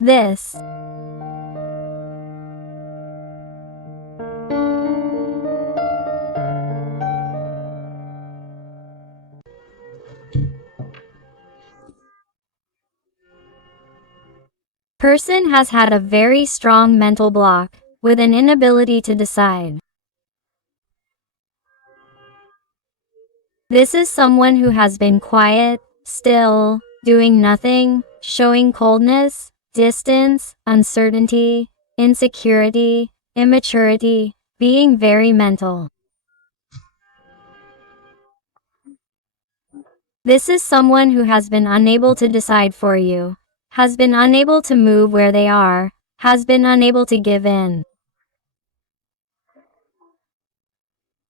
This person has had a very strong mental block, with an inability to decide. This is someone who has been quiet, still, doing nothing, showing coldness, distance, uncertainty, insecurity, immaturity, being very mental. This is someone who has been unable to decide for you, has been unable to move where they are, has been unable to give in.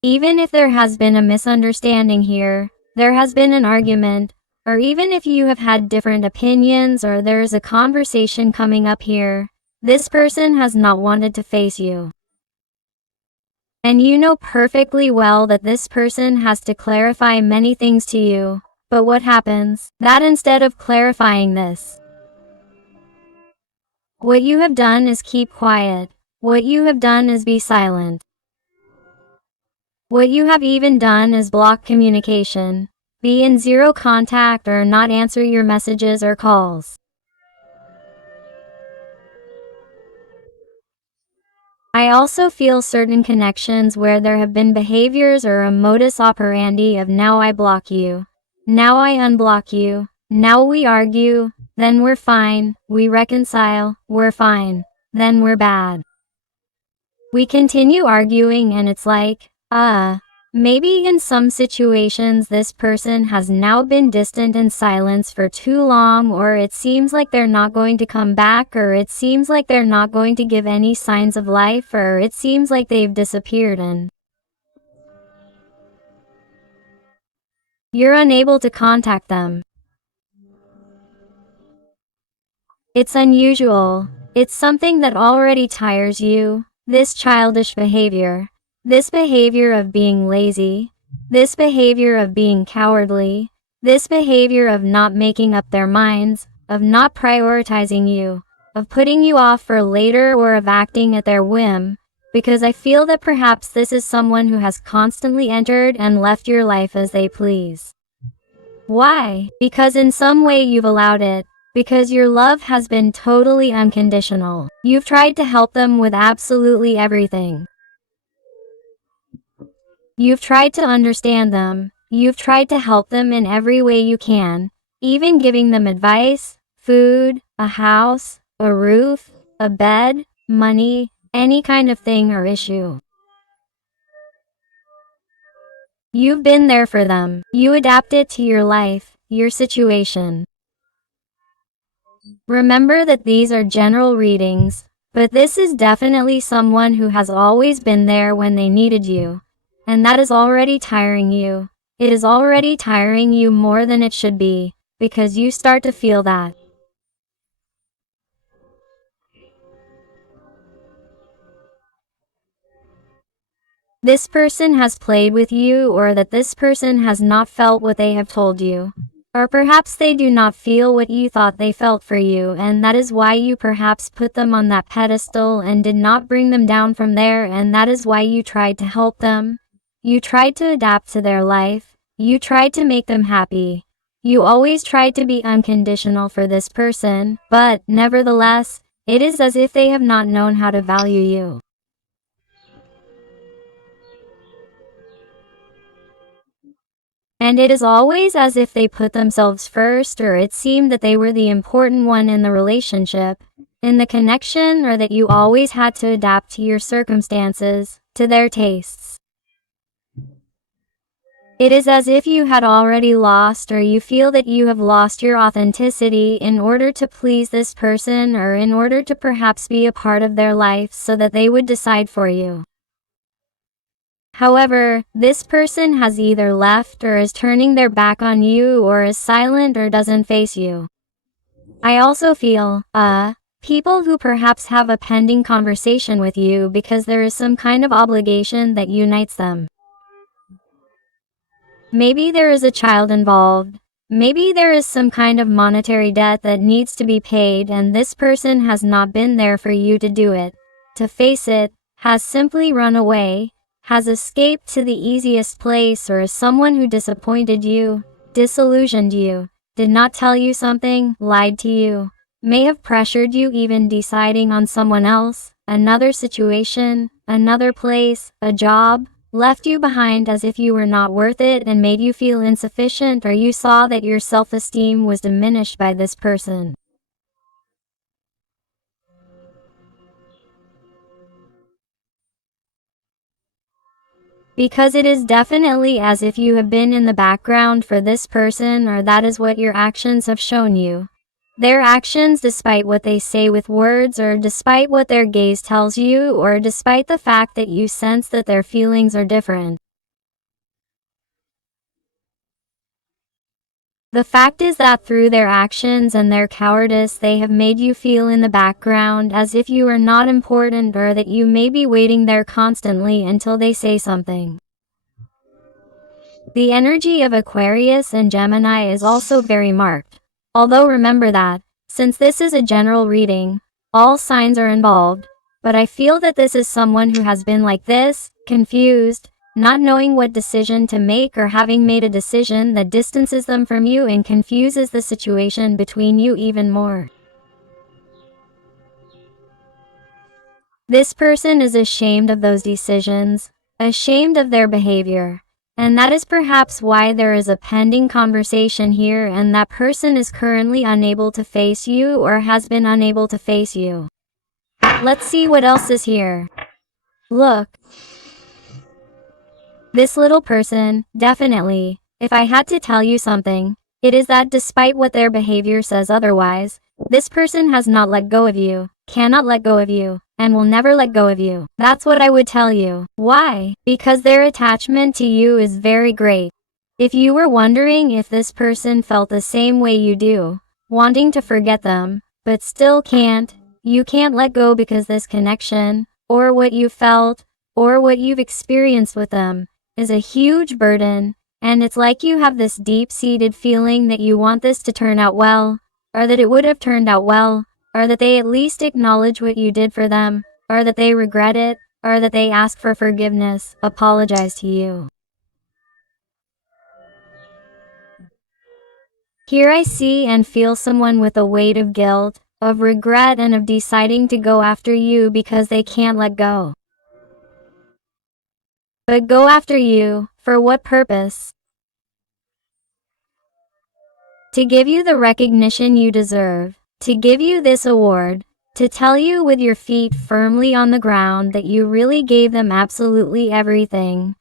Even if there has been a misunderstanding here, there has been an argument, or even if you have had different opinions or there is a conversation coming up here, this person has not wanted to face you. And you know perfectly well that this person has to clarify many things to you, but what happens? That instead of clarifying this, what you have done is keep quiet. What you have done is be silent. What you have even done is block communication, be in zero contact or not answer your messages or calls. I also feel certain connections where there have been behaviors or a modus operandi of now I block you, now I unblock you, now we argue, then we're fine, we reconcile, we're fine, then we're bad. We continue arguing and it's like, maybe in some situations this person has now been distant in silence for too long, or it seems like they're not going to come back, or it seems like they're not going to give any signs of life, or it seems like they've disappeared and you're unable to contact them. It's unusual. It's something that already tires you, this childish behavior. This behavior of being lazy, this behavior of being cowardly, this behavior of not making up their minds, of not prioritizing you, of putting you off for later or of acting at their whim, because I feel that perhaps this is someone who has constantly entered and left your life as they please. Why? Because in some way you've allowed it. Because your love has been totally unconditional. You've tried to help them with absolutely everything. You've tried to understand them, you've tried to help them in every way you can, even giving them advice, food, a house, a roof, a bed, money, any kind of thing or issue. You've been there for them, you adapt it to your life, your situation. Remember that these are general readings, but this is definitely someone who has always been there when they needed you. And that is already tiring you. It is already tiring you more than it should be, because you start to feel that. This person has played with you, or that this person has not felt what they have told you. Or perhaps they do not feel what you thought they felt for you, and that is why you perhaps put them on that pedestal and did not bring them down from there, and that is why you tried to help them. You tried to adapt to their life. You tried to make them happy. You always tried to be unconditional for this person, but, nevertheless, it is as if they have not known how to value you. And it is always as if they put themselves first, or it seemed that they were the important one in the relationship, in the connection, or that you always had to adapt to your circumstances, to their tastes. It is as if you had already lost, or you feel that you have lost your authenticity in order to please this person, or in order to perhaps be a part of their life so that they would decide for you. However, this person has either left or is turning their back on you, or is silent or doesn't face you. I also feel, people who perhaps have a pending conversation with you because there is some kind of obligation that unites them. Maybe there is a child involved. Maybe there is some kind of monetary debt that needs to be paid and this person has not been there for you to do it, to face it, has simply run away, has escaped to the easiest place, or is someone who disappointed you, disillusioned you, did not tell you something, lied to you, may have pressured you even deciding on someone else, another situation, another place, a job, left you behind as if you were not worth it and made you feel insufficient, or you saw that your self-esteem was diminished by this person. Because it is definitely as if you have been in the background for this person, or that is what your actions have shown you. Their actions, despite what they say with words, or despite what their gaze tells you, or despite the fact that you sense that their feelings are different. The fact is that through their actions and their cowardice they have made you feel in the background as if you are not important, or that you may be waiting there constantly until they say something. The energy of Aquarius and Gemini is also very marked. Although remember that, since this is a general reading, all signs are involved, but I feel that this is someone who has been like this, confused, not knowing what decision to make, or having made a decision that distances them from you and confuses the situation between you even more. This person is ashamed of those decisions, ashamed of their behavior, and that is perhaps why there is a pending conversation here, and that person is currently unable to face you or has been unable to face you. Let's see what else is here. Look. This little person, definitely, if I had to tell you something, it is that despite what their behavior says otherwise, this person has not let go of you, cannot let go of you, and will never let go of you. That's what I would tell you. Why? Because their attachment to you is very great. If you were wondering if this person felt the same way you do, wanting to forget them, but still can't, you can't let go because this connection, or what you felt, or what you've experienced with them, is a huge burden, and it's like you have this deep-seated feeling that you want this to turn out well, or that it would have turned out well, or that they at least acknowledge what you did for them, or that they regret it, or that they ask for forgiveness, apologize to you. Here I see and feel someone with a weight of guilt, of regret, and of deciding to go after you because they can't let go. But go after you, for what purpose? To give you the recognition you deserve, to give you this award, to tell you with your feet firmly on the ground that you really gave them absolutely everything,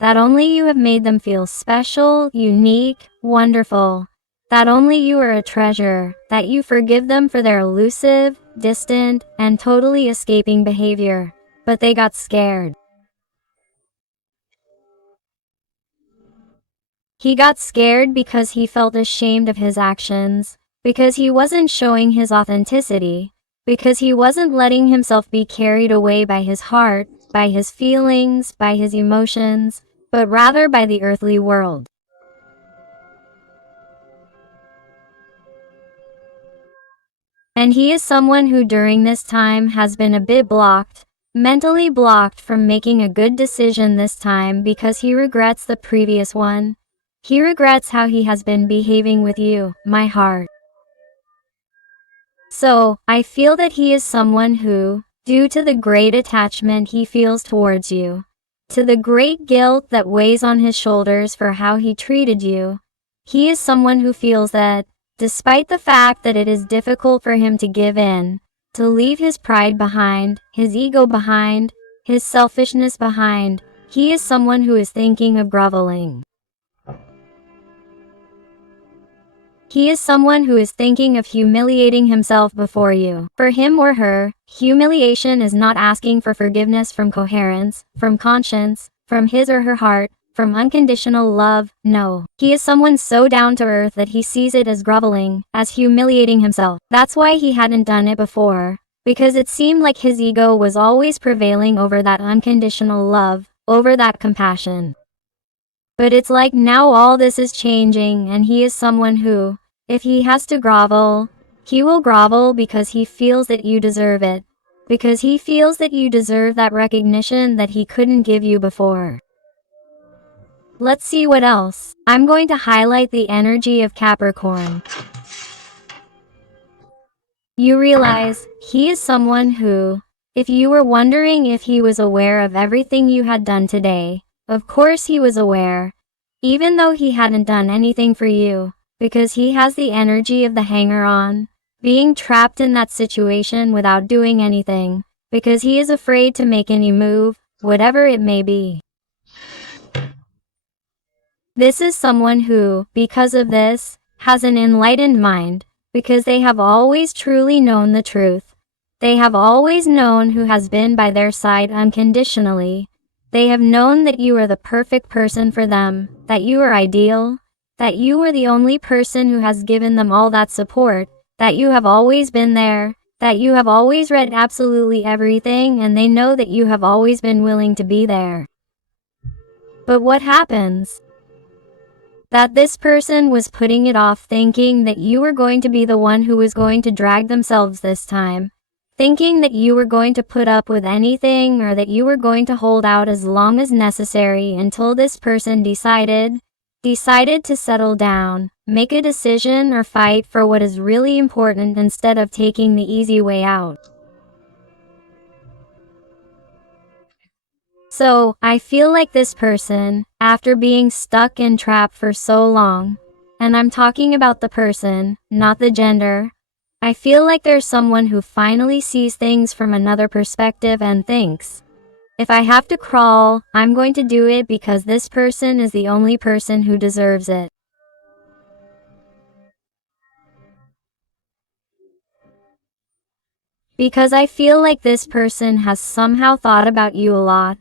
that only you have made them feel special, unique, wonderful, that only you are a treasure, that you forgive them for their elusive, distant, and totally escaping behavior, but they got scared. He got scared because he felt ashamed of his actions, because he wasn't showing his authenticity, because he wasn't letting himself be carried away by his heart, by his feelings, by his emotions, but rather by the earthly world. And he is someone who during this time has been a bit blocked, mentally blocked from making a good decision this time because he regrets the previous one. He regrets how he has been behaving with you, my heart. So, I feel that he is someone who, due to the great attachment he feels towards you, to the great guilt that weighs on his shoulders for how he treated you, he is someone who feels that, despite the fact that it is difficult for him to give in, to leave his pride behind, his ego behind, his selfishness behind, he is someone who is thinking of groveling. He is someone who is thinking of humiliating himself before you. For him or her, humiliation is not asking for forgiveness from coherence, from conscience, from his or her heart, from unconditional love. No. He is someone so down to earth that he sees it as groveling, as humiliating himself. That's why he hadn't done it before, because it seemed like his ego was always prevailing over that unconditional love, over that compassion. But it's like now all this is changing and he is someone who, if he has to grovel, he will grovel because he feels that you deserve it. Because he feels that you deserve that recognition that he couldn't give you before. Let's see what else. I'm going to highlight the energy of Capricorn. You realize, he is someone who, if you were wondering if he was aware of everything you had done today, of course he was aware, even though he hadn't done anything for you, because he has the energy of the hanger-on, being trapped in that situation without doing anything, because he is afraid to make any move, whatever it may be. This is someone who, because of this, has an enlightened mind, because they have always truly known the truth. They have always known who has been by their side unconditionally. They have known that you are the perfect person for them, that you are ideal, that you are the only person who has given them all that support, that you have always been there, that you have always read absolutely everything, and they know that you have always been willing to be there. But what happens? That this person was putting it off, thinking that you were going to be the one who was going to drag themselves this time, thinking that you were going to put up with anything or that you were going to hold out as long as necessary until this person decided to settle down, make a decision or fight for what is really important instead of taking the easy way out. So, I feel like this person, after being stuck and trapped for so long, and I'm talking about the person, not the gender, I feel like there's someone who finally sees things from another perspective and thinks, if I have to crawl, I'm going to do it because this person is the only person who deserves it. Because I feel like this person has somehow thought about you a lot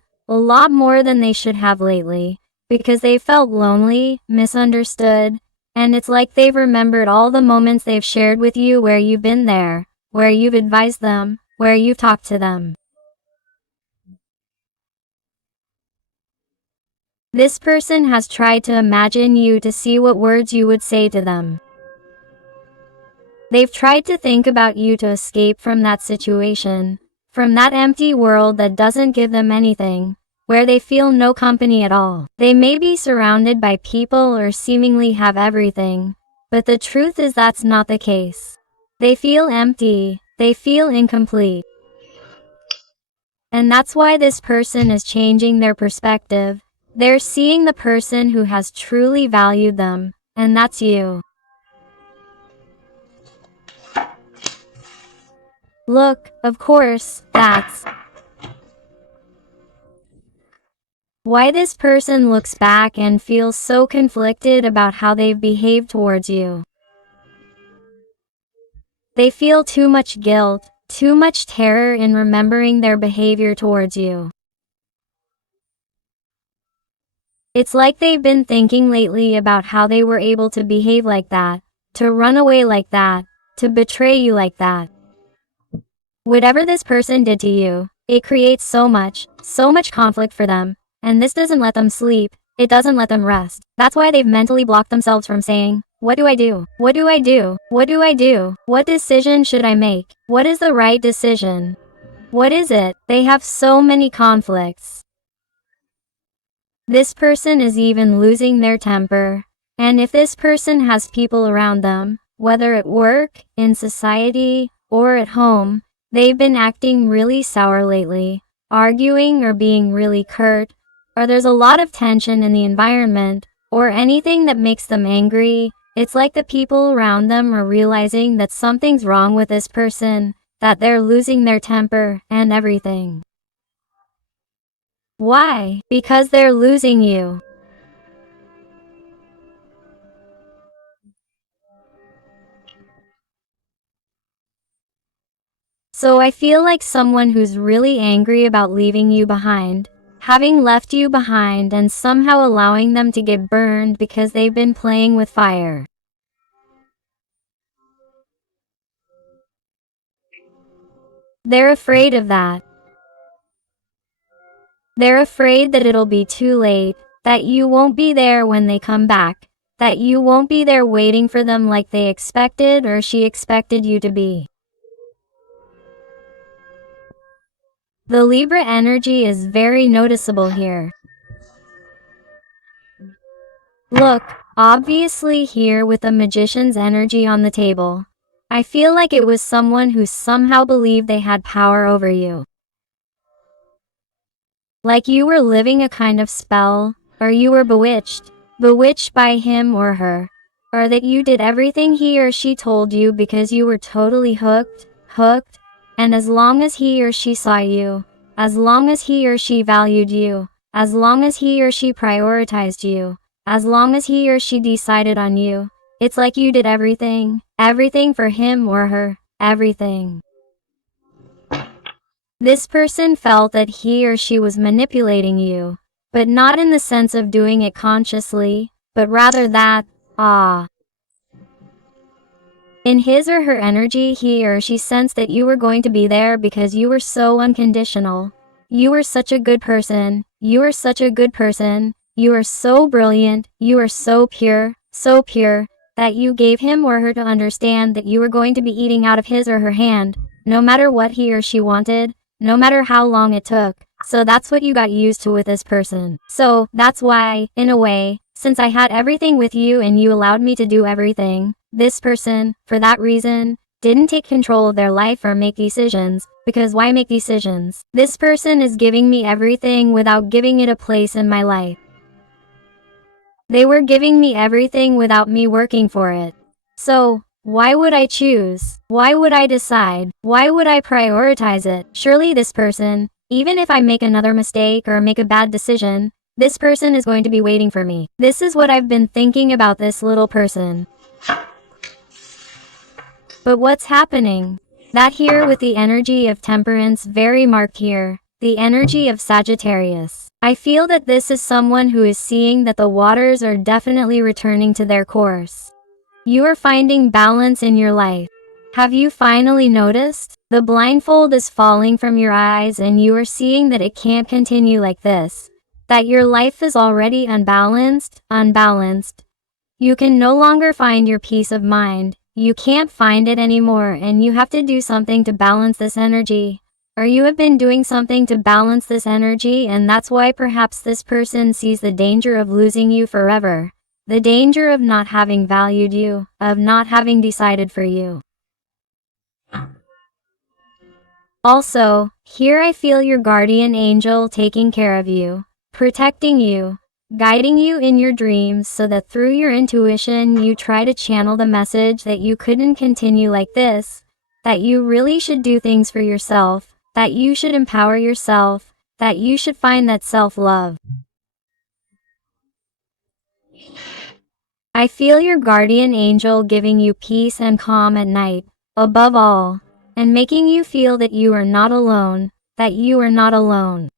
more than they should have lately, because they felt lonely, misunderstood, and it's like they've remembered all the moments they've shared with you where you've been there, where you've advised them, where you've talked to them. This person has tried to imagine you to see what words you would say to them. They've tried to think about you to escape from that situation, from that empty world that doesn't give them anything, where they feel no company at all. They may be surrounded by people or seemingly have everything, but the truth is that's not the case. They feel empty, they feel incomplete. And that's why this person is changing their perspective. They're seeing the person who has truly valued them, and that's you. Look, of course, that's why this person looks back and feels so conflicted about how they've behaved towards you. They feel too much guilt, too much terror in remembering their behavior towards you. It's like they've been thinking lately about how they were able to behave like that, to run away like that, to betray you like that. Whatever this person did to you, it creates so much conflict for them, and this doesn't let them sleep, it doesn't let them rest. That's why they've mentally blocked themselves from saying, what do I do? What do I do? What do I do? What decision should I make? What is the right decision? What is it? They have so many conflicts. This person is even losing their temper. And if this person has people around them, whether at work, in society, or at home, they've been acting really sour lately, arguing or being really curt, or there's a lot of tension in the environment, or anything that makes them angry, it's like the people around them are realizing that something's wrong with this person, that they're losing their temper, and everything. Why? Because they're losing you. So I feel like someone who's really angry about leaving you behind, having left you behind and somehow allowing them to get burned because they've been playing with fire. They're afraid of that. They're afraid that it'll be too late, that you won't be there when they come back, that you won't be there waiting for them like they expected or she expected you to be. The Libra energy is very noticeable here. Look, obviously here with the Magician's energy on the table. I feel like it was someone who somehow believed they had power over you. Like you were living a kind of spell, or you were bewitched by him or her, or that you did everything he or she told you because you were totally hooked, and as long as he or she saw you, as long as he or she valued you, as long as he or she prioritized you, as long as he or she decided on you, it's like you did everything for him or her, everything. This person felt that he or she was manipulating you, but not in the sense of doing it consciously, but rather that, in his or her energy he or she sensed that you were going to be there because you were so unconditional. You were such a good person, you are such a good person, you are so brilliant, you are so pure, that you gave him or her to understand that you were going to be eating out of his or her hand, no matter what he or she wanted, no matter how long it took. So that's what you got used to with this person. So that's why, in a way, since I had everything with you and you allowed me to do everything, this person, for that reason, didn't take control of their life or make decisions, because why make decisions? This person is giving me everything without giving it a place in my life. They were giving me everything without me working for it. So, why would I choose? Why would I decide? Why would I prioritize it? Surely this person, even if I make another mistake or make a bad decision, this person is going to be waiting for me. This is what I've been thinking about this little person. But what's happening? That here with the energy of Temperance very marked here, the energy of Sagittarius. I feel that this is someone who is seeing that the waters are definitely returning to their course. You are finding balance in your life. Have you finally noticed? The blindfold is falling from your eyes and you are seeing that it can't continue like this. That your life is already unbalanced. You can no longer find your peace of mind. You can't find it anymore and you have to do something to balance this energy. Or you have been doing something to balance this energy and that's why perhaps this person sees the danger of losing you forever. The danger of not having valued you, of not having decided for you. Also, here I feel your guardian angel taking care of you, protecting you, guiding you in your dreams so that through your intuition you try to channel the message that you couldn't continue like this, that you really should do things for yourself, that you should empower yourself, that you should find that self-love. I feel your guardian angel giving you peace and calm at night, above all, and making you feel that you are not alone, that you are not alone.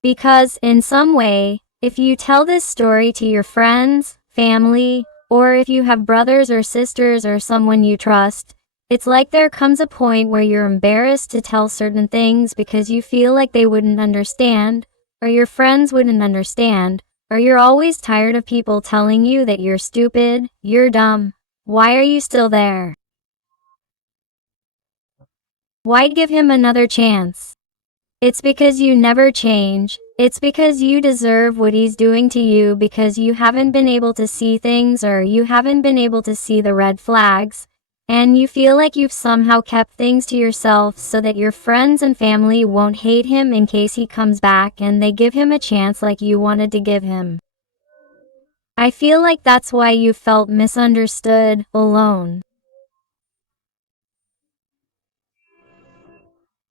Because, in some way, if you tell this story to your friends, family, or if you have brothers or sisters or someone you trust, it's like there comes a point where you're embarrassed to tell certain things because you feel like they wouldn't understand, or your friends wouldn't understand, or you're always tired of people telling you that you're stupid, you're dumb. Why are you still there? Why give him another chance? It's because you never change. It's because you deserve what he's doing to you because you haven't been able to see things or you haven't been able to see the red flags. And you feel like you've somehow kept things to yourself so that your friends and family won't hate him in case he comes back and they give him a chance like you wanted to give him. I feel like that's why you felt misunderstood, alone.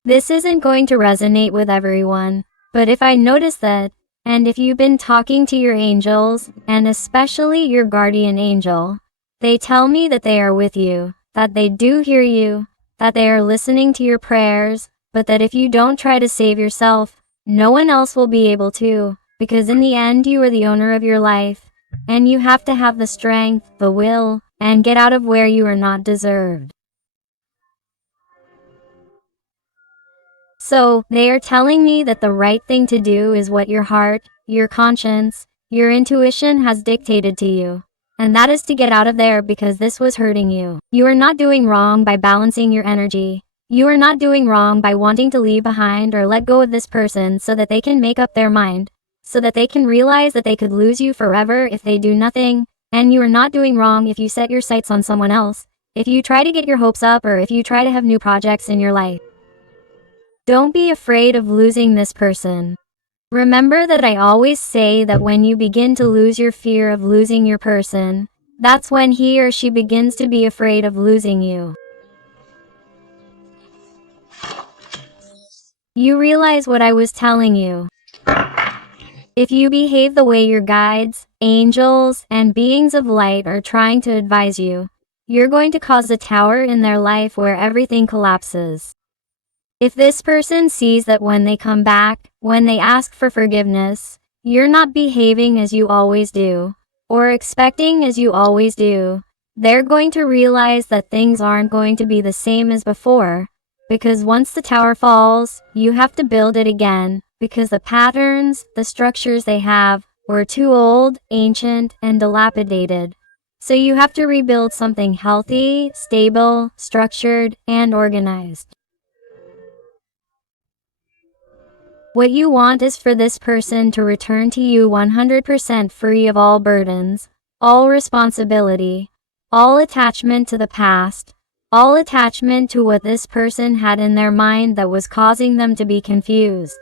This isn't going to resonate with everyone, but if I notice that, and if you've been talking to your angels, and especially your guardian angel, they tell me that they are with you, that they do hear you, that they are listening to your prayers, but that if you don't try to save yourself, no one else will be able to, because in the end you are the owner of your life, and you have to have the strength, the will, and get out of where you are not deserved. So, they are telling me that the right thing to do is what your heart, your conscience, your intuition has dictated to you. And that is to get out of there because this was hurting you. You are not doing wrong by balancing your energy. You are not doing wrong by wanting to leave behind or let go of this person so that they can make up their mind, so that they can realize that they could lose you forever if they do nothing. And you are not doing wrong if you set your sights on someone else, if you try to get your hopes up, or if you try to have new projects in your life. Don't be afraid of losing this person. Remember that I always say that when you begin to lose your fear of losing your person, that's when he or she begins to be afraid of losing you. You realize what I was telling you. If you behave the way your guides, angels, and beings of light are trying to advise you, you're going to cause a tower in their life where everything collapses. If this person sees that when they come back, when they ask for forgiveness, you're not behaving as you always do, or expecting as you always do, they're going to realize that things aren't going to be the same as before, because once the tower falls, you have to build it again, because the patterns, the structures they have, were too old, ancient, and dilapidated. So you have to rebuild something healthy, stable, structured, and organized. What you want is for this person to return to you 100% free of all burdens, all responsibility, all attachment to the past, all attachment to what this person had in their mind that was causing them to be confused.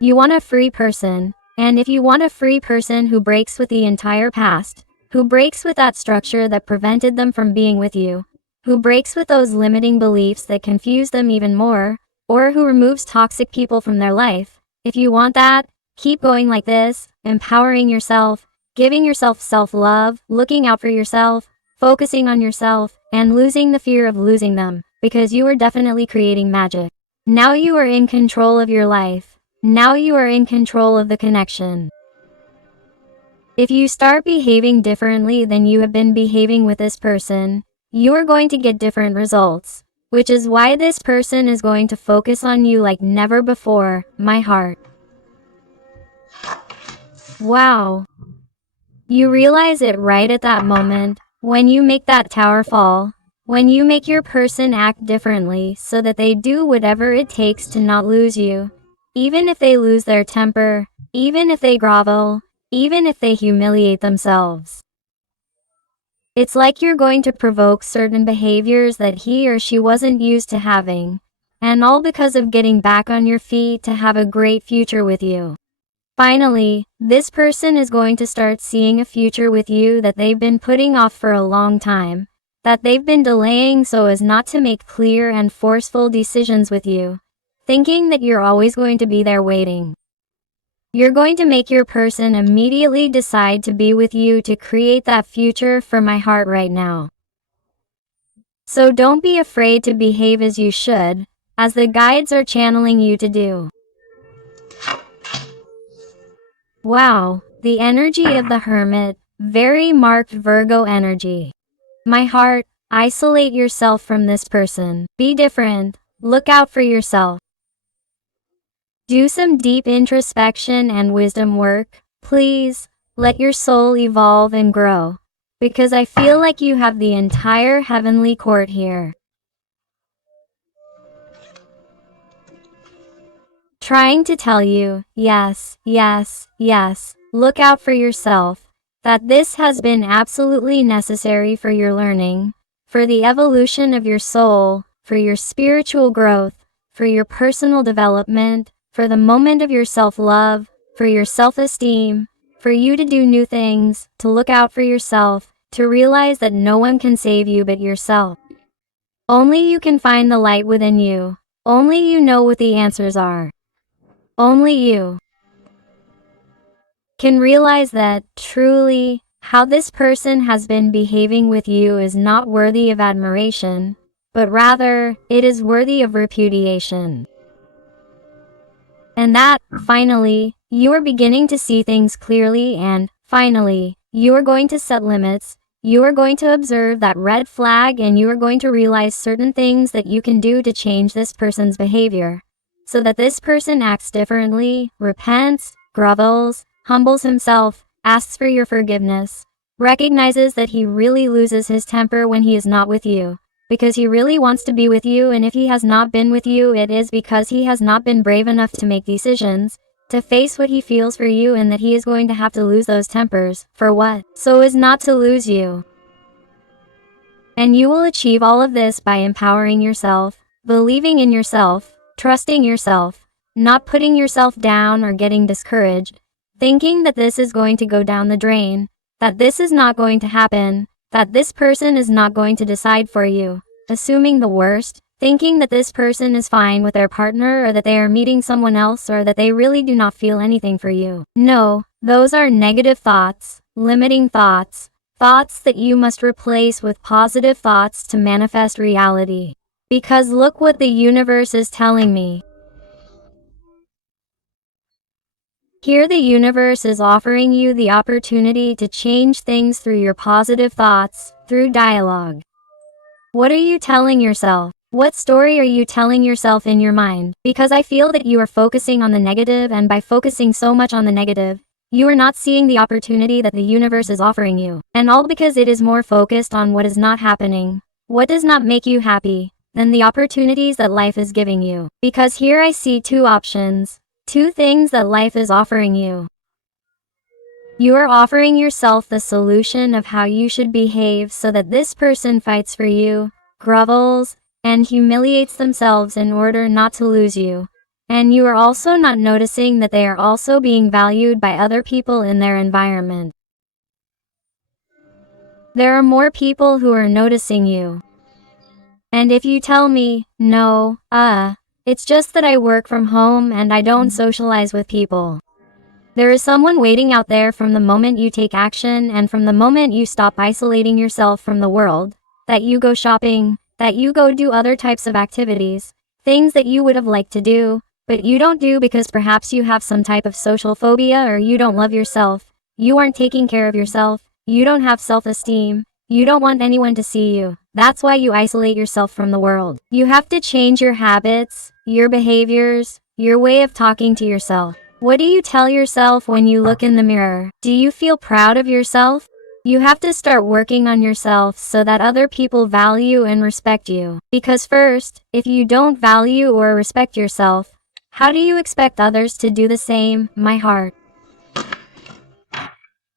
You want a free person, and if you want a free person who breaks with the entire past, who breaks with that structure that prevented them from being with you, who breaks with those limiting beliefs that confuse them even more, or who removes toxic people from their life, if you want that, keep going like this, empowering yourself, giving yourself self-love, looking out for yourself, focusing on yourself, and losing the fear of losing them, because you are definitely creating magic. Now you are in control of your life. Now you are in control of the connection. If you start behaving differently than you have been behaving with this person, you are going to get different results, which is why this person is going to focus on you like never before, my heart. Wow. You realize it right at that moment, when you make that tower fall, when you make your person act differently so that they do whatever it takes to not lose you, even if they lose their temper, even if they grovel, even if they humiliate themselves. It's like you're going to provoke certain behaviors that he or she wasn't used to having, and all because of getting back on your feet to have a great future with you. Finally, this person is going to start seeing a future with you that they've been putting off for a long time, that they've been delaying so as not to make clear and forceful decisions with you, thinking that you're always going to be there waiting. You're going to make your person immediately decide to be with you to create that future for my heart right now. So don't be afraid to behave as you should, as the guides are channeling you to do. Wow, the energy of the Hermit, very marked Virgo energy. My heart, isolate yourself from this person. Be different. Look out for yourself. Do some deep introspection and wisdom work, please. Let your soul evolve and grow, because I feel like you have the entire heavenly court here. Trying to tell you, yes, yes, yes, look out for yourself, that this has been absolutely necessary for your learning, for the evolution of your soul, for your spiritual growth, for your personal development, for the moment of your self-love, for your self-esteem, for you to do new things, to look out for yourself, to realize that no one can save you but yourself. Only you can find the light within you. Only you know what the answers are. Only you can realize that, truly, how this person has been behaving with you is not worthy of admiration, but rather, it is worthy of repudiation. And that, finally, you are beginning to see things clearly and, finally, you are going to set limits, You are going to observe that red flag and you are going to realize certain things that you can do to change this person's behavior, so that this person acts differently, repents, grovels, humbles himself, asks for your forgiveness, recognizes that he really loses his temper when he is not with you, because he really wants to be with you, and if he has not been with you, it is because he has not been brave enough to make decisions, to face what he feels for you, and that he is going to have to lose those tempers. For what? So as not to lose you. And you will achieve all of this by empowering yourself, believing in yourself, trusting yourself, not putting yourself down or getting discouraged, thinking that this is going to go down the drain, that this is not going to happen, that this person is not going to decide for you, assuming the worst, thinking that this person is fine with their partner or that they are meeting someone else or that they really do not feel anything for you. No, those are negative thoughts, limiting thoughts, thoughts that you must replace with positive thoughts to manifest reality. Because look what the universe is telling me. Here the universe is offering you the opportunity to change things through your positive thoughts, through dialogue. What are you telling yourself? What story are you telling yourself in your mind? Because I feel that you are focusing on the negative, and by focusing so much on the negative, you are not seeing the opportunity that the universe is offering you. And all because it is more focused on what is not happening, what does not make you happy, than the opportunities that life is giving you. Because here I see two options. Two things that life is offering you. You are offering yourself the solution of how you should behave so that this person fights for you, grovels, and humiliates themselves in order not to lose you. And you are also not noticing that they are also being valued by other people in their environment. There are more people who are noticing you. And if you tell me, no, it's just that I work from home and I don't socialize with people. There is someone waiting out there from the moment you take action and from the moment you stop isolating yourself from the world, that you go shopping, that you go do other types of activities, things that you would have liked to do, but you don't do because perhaps you have some type of social phobia or you don't love yourself, you aren't taking care of yourself, you don't have self-esteem, you don't want anyone to see you. That's why you isolate yourself from the world. You have to change your habits, your behaviors, your way of talking to yourself. What do you tell yourself when you look in the mirror? Do you feel proud of yourself? You have to start working on yourself so that other people value and respect you. Because first, if you don't value or respect yourself, how do you expect others to do the same, my heart?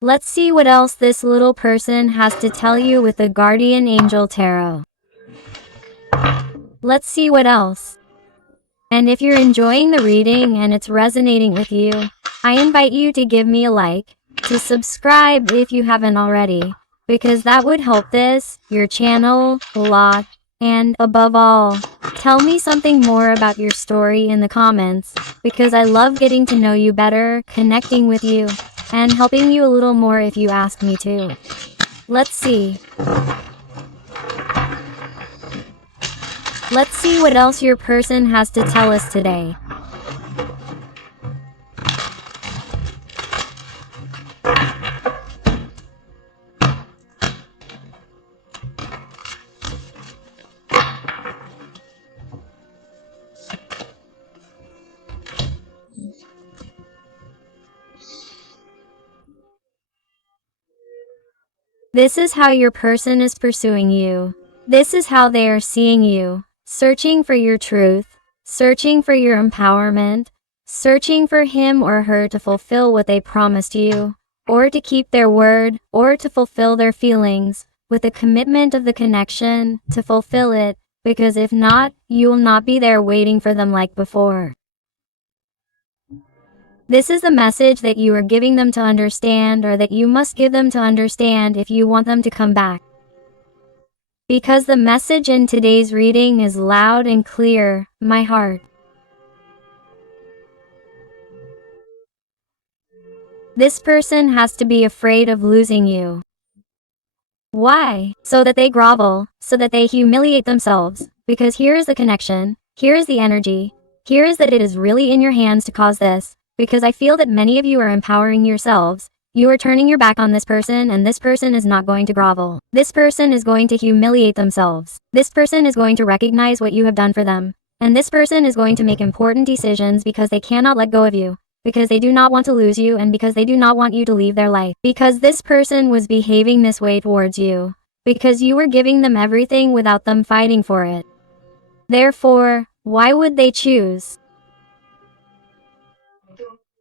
Let's see what else this little person has to tell you with the Guardian Angel Tarot. Let's see what else. And if you're enjoying the reading and it's resonating with you, I invite you to give me a like, to subscribe if you haven't already, because that would help your channel, a lot, and above all, tell me something more about your story in the comments, because I love getting to know you better, connecting with you, and helping you a little more if you ask me to. Let's see. Let's see what else your person has to tell us today. This is how your person is pursuing you. This is how they are seeing you, searching for your truth, searching for your empowerment, searching for him or her to fulfill what they promised you, or to keep their word, or to fulfill their feelings, with the commitment of the connection, to fulfill it, because if not, you will not be there waiting for them like before. This is the message that you are giving them to understand, or that you must give them to understand if you want them to come back. Because the message in today's reading is loud and clear, my heart. This person has to be afraid of losing you. Why? So that they grovel, so that they humiliate themselves, because here is the connection, here is the energy, here is that it is really in your hands to cause this, because I feel that many of you are empowering yourselves, You are turning your back on this person, and this person is not going to grovel. This person is going to humiliate themselves. This person is going to recognize what you have done for them. And this person is going to make important decisions because they cannot let go of you. Because they do not want to lose you, and because they do not want you to leave their life. Because this person was behaving this way towards you. Because you were giving them everything without them fighting for it. Therefore, why would they choose?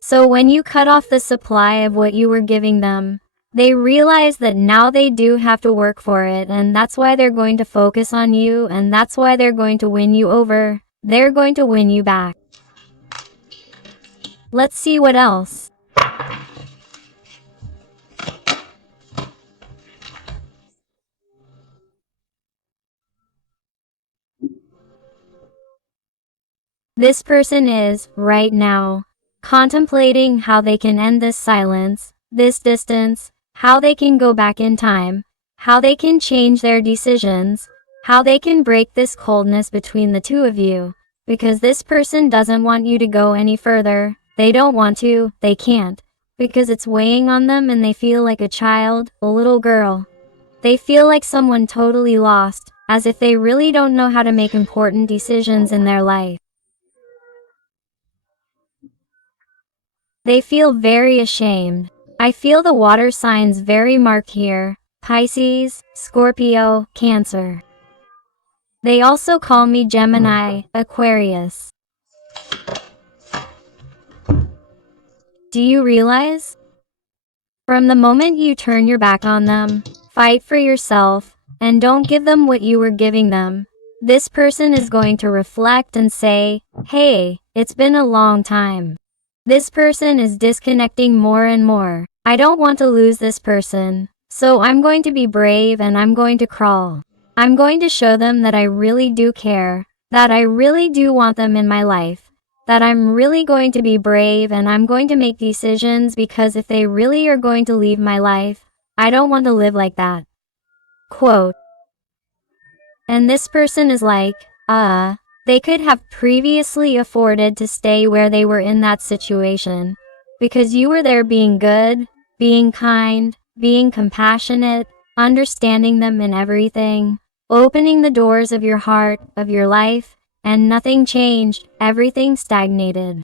So when you cut off the supply of what you were giving them, they realize that now they do have to work for it, and that's why they're going to focus on you, and that's why they're going to win you over. They're going to win you back. Let's see what else. This person is, right now, contemplating how they can end this silence, this distance, how they can go back in time, how they can change their decisions, how they can break this coldness between the two of you, because this person doesn't want you to go any further. They don't want to, they can't, because it's weighing on them and they feel like a child, a little girl. They feel like someone totally lost, as if they really don't know how to make important decisions in their life. They feel very ashamed. I feel the water signs very marked here: Pisces, Scorpio, Cancer. They also call me Gemini, Aquarius. Do you realize? From the moment you turn your back on them, fight for yourself, and don't give them what you were giving them, this person is going to reflect and say, hey, it's been a long time. This person is disconnecting more and more. I don't want to lose this person, so I'm going to be brave and I'm going to crawl. I'm going to show them that I really do care, that I really do want them in my life, that I'm really going to be brave and I'm going to make decisions, because if they really are going to leave my life, I don't want to live like that. Quote. And this person is like, they could have previously afforded to stay where they were in that situation, because you were there being good, being kind, being compassionate, understanding them in everything, opening the doors of your heart, of your life, and nothing changed, everything stagnated.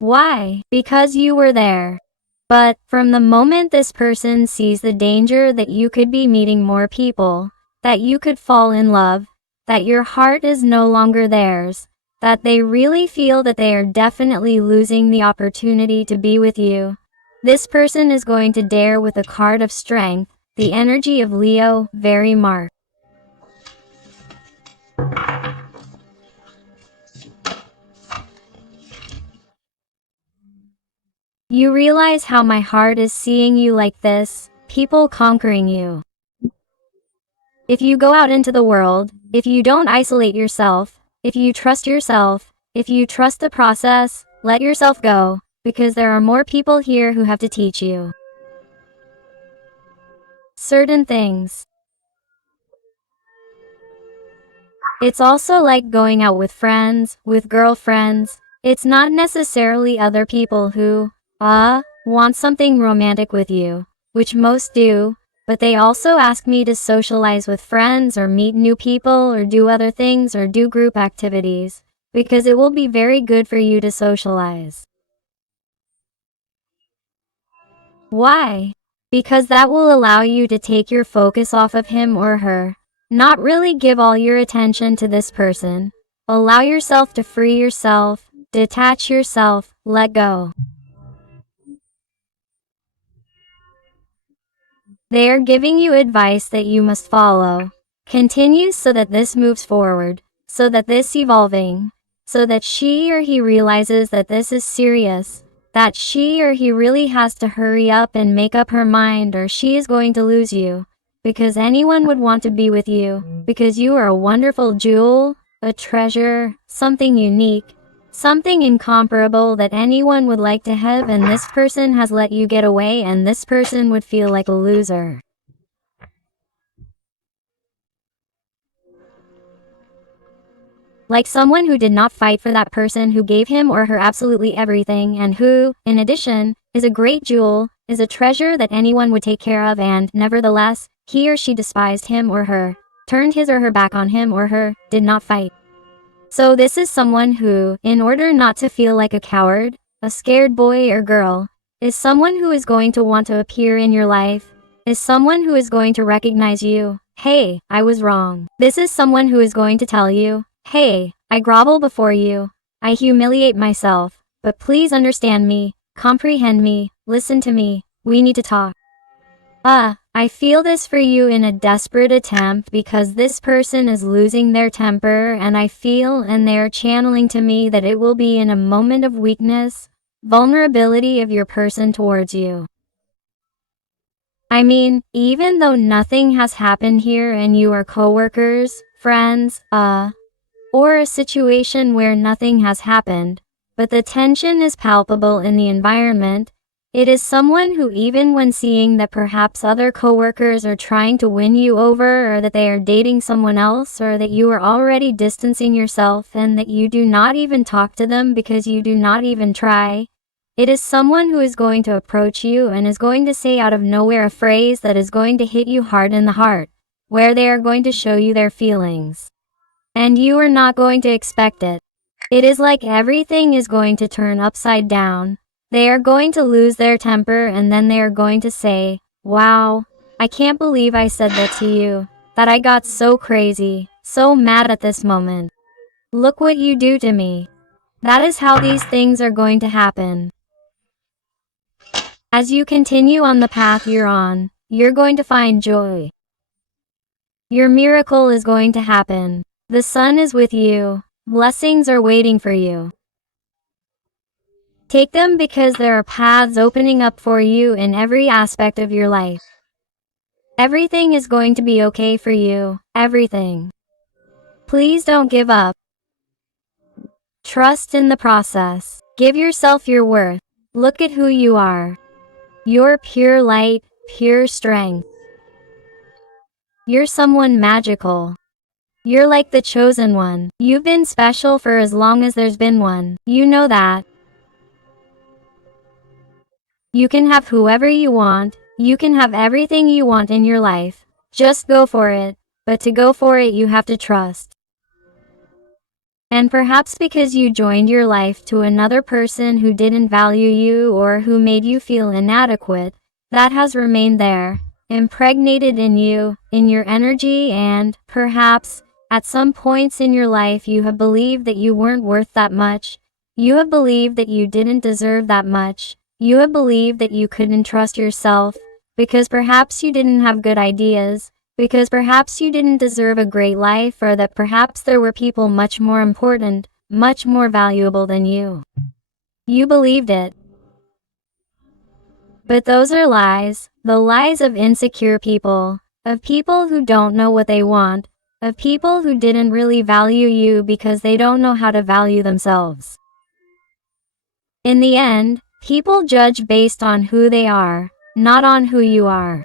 Why? Because you were there. But from the moment this person sees the danger that you could be meeting more people, that you could fall in love, that your heart is no longer theirs, that they really feel that they are definitely losing the opportunity to be with you, this person is going to dare with a card of strength, the energy of Leo, very marked. You realize how my heart is seeing you like this, people conquering you. If you go out into the world, if you don't isolate yourself, if you trust the process, let yourself go, because there are more people here who have to teach you certain things. It's also like going out with friends, with girlfriends. It's not necessarily other people who, want something romantic with you, which most do, but they also ask me to socialize with friends or meet new people or do other things or do group activities, because it will be very good for you to socialize. Why? Because that will allow you to take your focus off of him or her, not really give all your attention to this person. Allow yourself to free yourself, detach yourself, let go. They are giving you advice that you must follow. Continue so that this moves forward, so that this evolving, so that she or he realizes that this is serious, that she or he really has to hurry up and make up her mind or she is going to lose you, because anyone would want to be with you, because you are a wonderful jewel, a treasure, something unique, something incomparable that anyone would like to have, and this person has let you get away and this person would feel like a loser. Like someone who did not fight for that person who gave him or her absolutely everything and who, in addition, is a great jewel, is a treasure that anyone would take care of, and nevertheless, he or she despised him or her, turned his or her back on him or her, did not fight. So this is someone who, in order not to feel like a coward, a scared boy or girl, is someone who is going to want to appear in your life, is someone who is going to recognize you. Hey, I was wrong. This is someone who is going to tell you, hey, I grovel before you, I humiliate myself, but please understand me, comprehend me, listen to me, we need to talk. I feel this for you in a desperate attempt because this person is losing their temper, and I feel and they're channeling to me that it will be in a moment of weakness, vulnerability of your person towards you. I mean, even though nothing has happened here and you are coworkers, friends, or a situation where nothing has happened, but the tension is palpable in the environment, it is someone who, even when seeing that perhaps other coworkers are trying to win you over, or that they are dating someone else, or that you are already distancing yourself and that you do not even talk to them because you do not even try, it is someone who is going to approach you and is going to say out of nowhere a phrase that is going to hit you hard in the heart, where they are going to show you their feelings. And you are not going to expect it. It is like everything is going to turn upside down. They are going to lose their temper, and then they are going to say, wow, I can't believe I said that to you, that I got so crazy, so mad at this moment. Look what you do to me. That is how these things are going to happen. As you continue on the path you're on, you're going to find joy. Your miracle is going to happen. The sun is with you. Blessings are waiting for you. Take them because there are paths opening up for you in every aspect of your life. Everything is going to be okay for you. Everything. Please don't give up. Trust in the process. Give yourself your worth. Look at who you are. You're pure light, pure strength. You're someone magical. You're like the chosen one. You've been special for as long as there's been one. You know that. You can have whoever you want. You can have everything you want in your life. Just go for it. But to go for it, you have to trust. And perhaps because you joined your life to another person who didn't value you or who made you feel inadequate, that has remained there, impregnated in you, in your energy, and perhaps at some points in your life you have believed that you weren't worth that much. You have believed that you didn't deserve that much. You have believed that you couldn't trust yourself, because perhaps you didn't have good ideas, because perhaps you didn't deserve a great life, or that perhaps there were people much more important, much more valuable than you. You believed it. But those are lies, the lies of insecure people, of people who don't know what they want, of people who didn't really value you because they don't know how to value themselves. In the end, people judge based on who they are, not on who you are.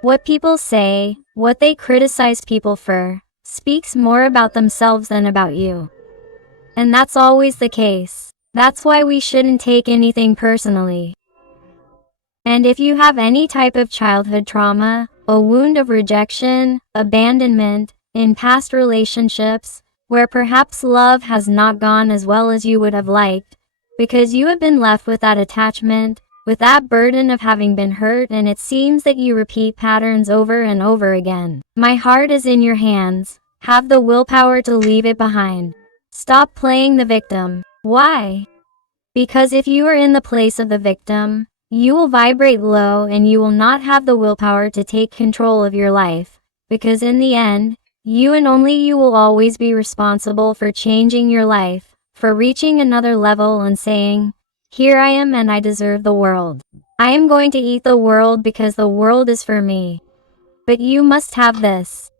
What people say, what they criticize people for, speaks more about themselves than about you. And that's always the case. That's why we shouldn't take anything personally. And if you have any type of childhood trauma, a wound of rejection, abandonment, in past relationships, where perhaps love has not gone as well as you would have liked, because you have been left with that attachment, with that burden of having been hurt, and it seems that you repeat patterns over and over again. My heart is in your hands. Have the willpower to leave it behind. Stop playing the victim. Why? Because if you are in the place of the victim, you will vibrate low and you will not have the willpower to take control of your life, because in the end, you and only you will always be responsible for changing your life, for reaching another level and saying, here I am and I deserve the world. I am going to eat the world because the world is for me. But you must have this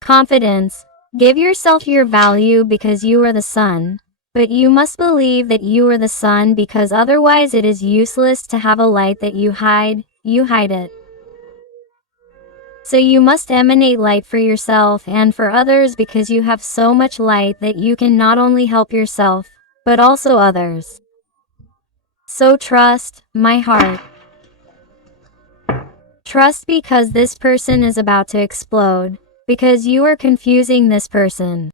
confidence. Give yourself your value because you are the sun. But you must believe that you are the sun, because otherwise it is useless to have a light that you hide it. So you must emanate light for yourself and for others, because you have so much light that you can not only help yourself, but also others. So trust, my heart. Trust because this person is about to explode, because you are confusing this person.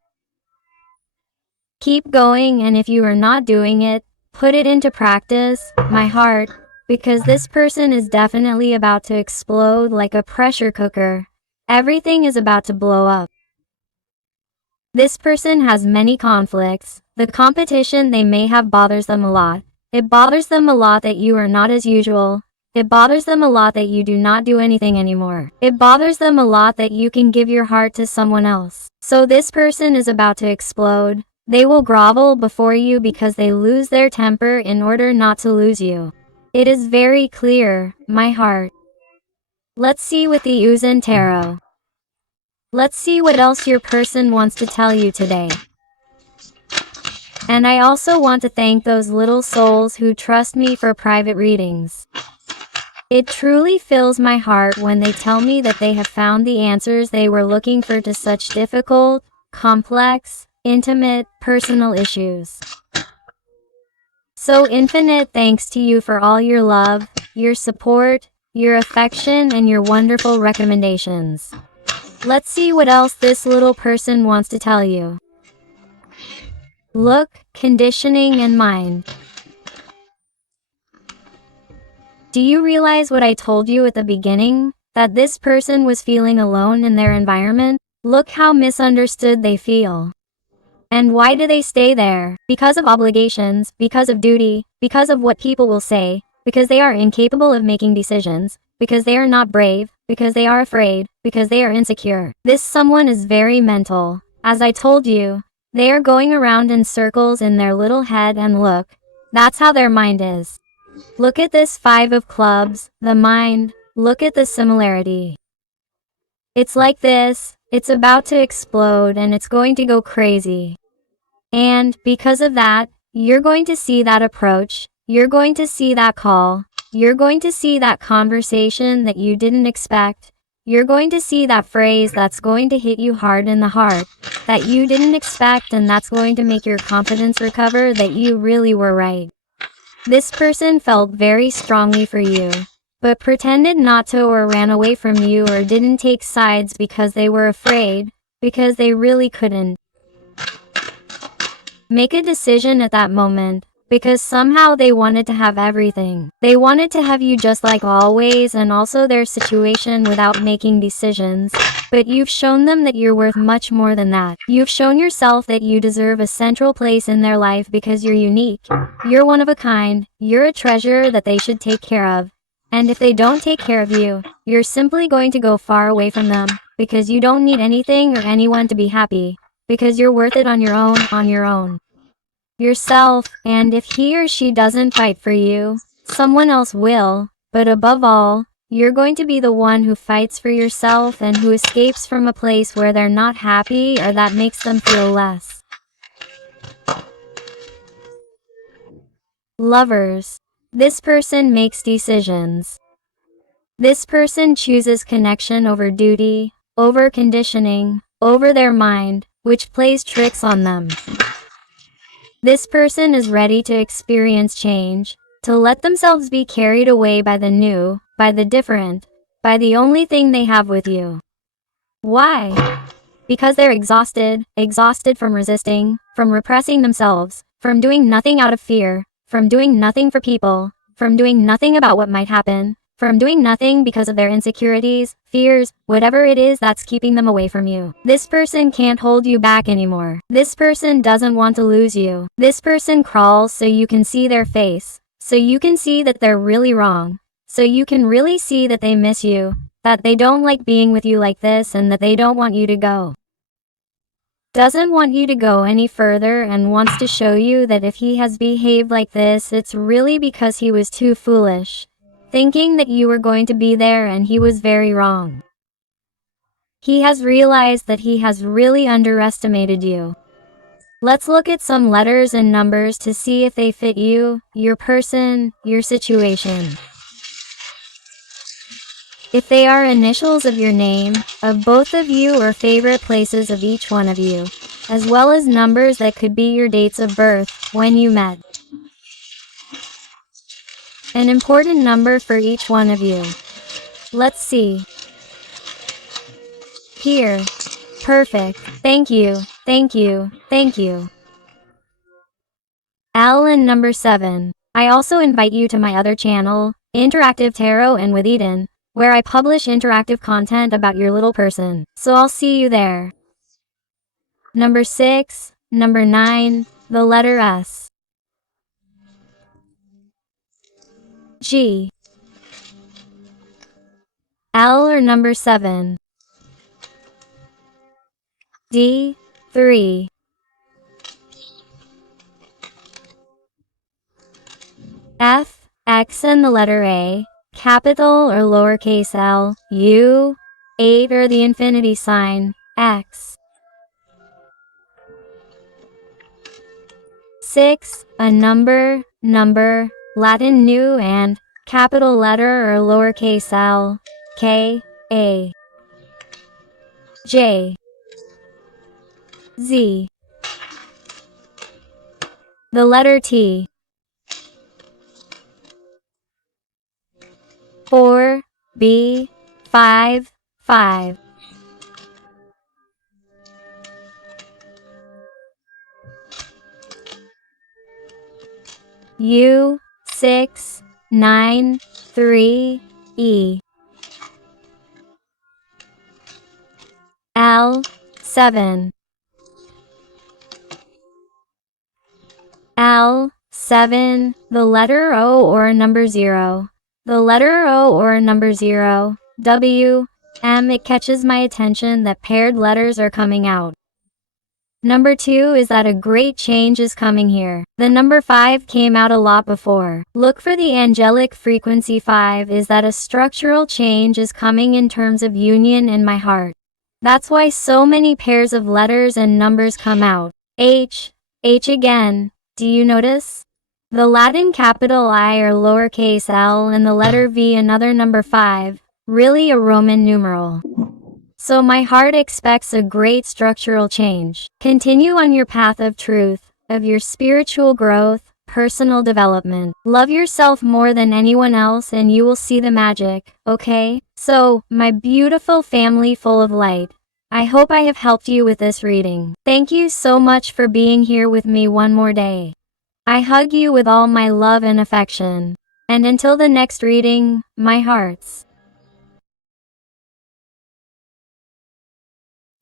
Keep going, and if you are not doing it, put it into practice, my heart, because this person is definitely about to explode like a pressure cooker. Everything is about to blow up. This person has many conflicts. The competition they may have bothers them a lot. It bothers them a lot that you are not as usual. It bothers them a lot that you do not do anything anymore. It bothers them a lot that you can give your heart to someone else. So this person is about to explode. They will grovel before you because they lose their temper in order not to lose you. It is very clear, my heart. Let's see with the Uzan Tarot. Let's see what else your person wants to tell you today. And I also want to thank those little souls who trust me for private readings. It truly fills my heart when they tell me that they have found the answers they were looking for to such difficult, complex, intimate, personal issues. So infinite thanks to you for all your love, your support, your affection, and your wonderful recommendations. Let's see what else this little person wants to tell you. Look, conditioning, and mind. Do you realize what I told you at the beginning? That this person was feeling alone in their environment? Look how misunderstood they feel. And why do they stay there? Because of obligations, because of duty, because of what people will say, because they are incapable of making decisions, because they are not brave, because they are afraid, because they are insecure. This someone is very mental. As I told you, they are going around in circles in their little head, and look, that's how their mind is. Look at this 5 of clubs, the mind, look at the similarity. It's like this, it's about to explode and it's going to go crazy. And because of that, you're going to see that approach, you're going to see that call, you're going to see that conversation that you didn't expect, you're going to see that phrase that's going to hit you hard in the heart, that you didn't expect, and that's going to make your confidence recover that you really were right. This person felt very strongly for you, but pretended not to or ran away from you or didn't take sides because they were afraid, because they really couldn't make a decision at that moment, because somehow they wanted to have everything. They wanted to have you just like always and also their situation without making decisions, but you've shown them that you're worth much more than that. You've shown yourself that you deserve a central place in their life because you're unique, you're one of a kind, you're a treasure that they should take care of. And if they don't take care of you, you're simply going to go far away from them, because you don't need anything or anyone to be happy, because you're worth it on your own. Yourself, and if he or she doesn't fight for you, someone else will, but above all, you're going to be the one who fights for yourself and who escapes from a place where they're not happy or that makes them feel less. Lovers. This person makes decisions. This person chooses connection over duty, over conditioning, over their mind, which plays tricks on them. This person is ready to experience change, to let themselves be carried away by the new, by the different, by the only thing they have with you. Why? Because they're exhausted from resisting, from repressing themselves, from doing nothing out of fear, from doing nothing for people, from doing nothing about what might happen, from doing nothing because of their insecurities, fears, whatever it is that's keeping them away from you. This person can't hold you back anymore. This person doesn't want to lose you. This person crawls so you can see their face, so you can see that they're really wrong, so you can really see that they miss you, that they don't like being with you like this, and that they don't want you to go. Doesn't want you to go any further and wants to show you that if he has behaved like this, it's really because he was too foolish, thinking that you were going to be there, and he was very wrong. He has realized that he has really underestimated you. Let's look at some letters and numbers to see if they fit you, your person, your situation. If they are initials of your name, of both of you, or favorite places of each one of you, as well as numbers that could be your dates of birth, when you met. An important number for each one of you. Let's see. Here. Perfect. Thank you. Thank you. Thank you. And number 7. I also invite you to my other channel, Interactive Tarot and with Eden, where I publish interactive content about your little person. So I'll see you there. Number 6. Number 9. The letter S. G. L or number 7. D. 3. F. X and the letter A. Capital or lowercase l. U. 8 or the infinity sign. X. 6. A number, Latin new and capital letter or lowercase l. K. A. J. Z. The letter T. 4. B. 5. 5. U. 6. 9. 3. E. L. 7. L. 7. The letter O or number 0. The letter O or number 0. W. M. It catches my attention that paired letters are coming out. Number 2 is that a great change is coming here. The number 5 came out a lot before. Look for the angelic frequency 5 is that a structural change is coming in terms of union in my heart. That's why so many pairs of letters and numbers come out. H. H again. Do you notice? The Latin capital I or lowercase l and the letter V another number 5. Really a Roman numeral. So my heart expects a great structural change. Continue on your path of truth, of your spiritual growth, personal development. Love yourself more than anyone else and you will see the magic, okay? So, my beautiful family full of light, I hope I have helped you with this reading. Thank you so much for being here with me one more day. I hug you with all my love and affection. And until the next reading, my hearts.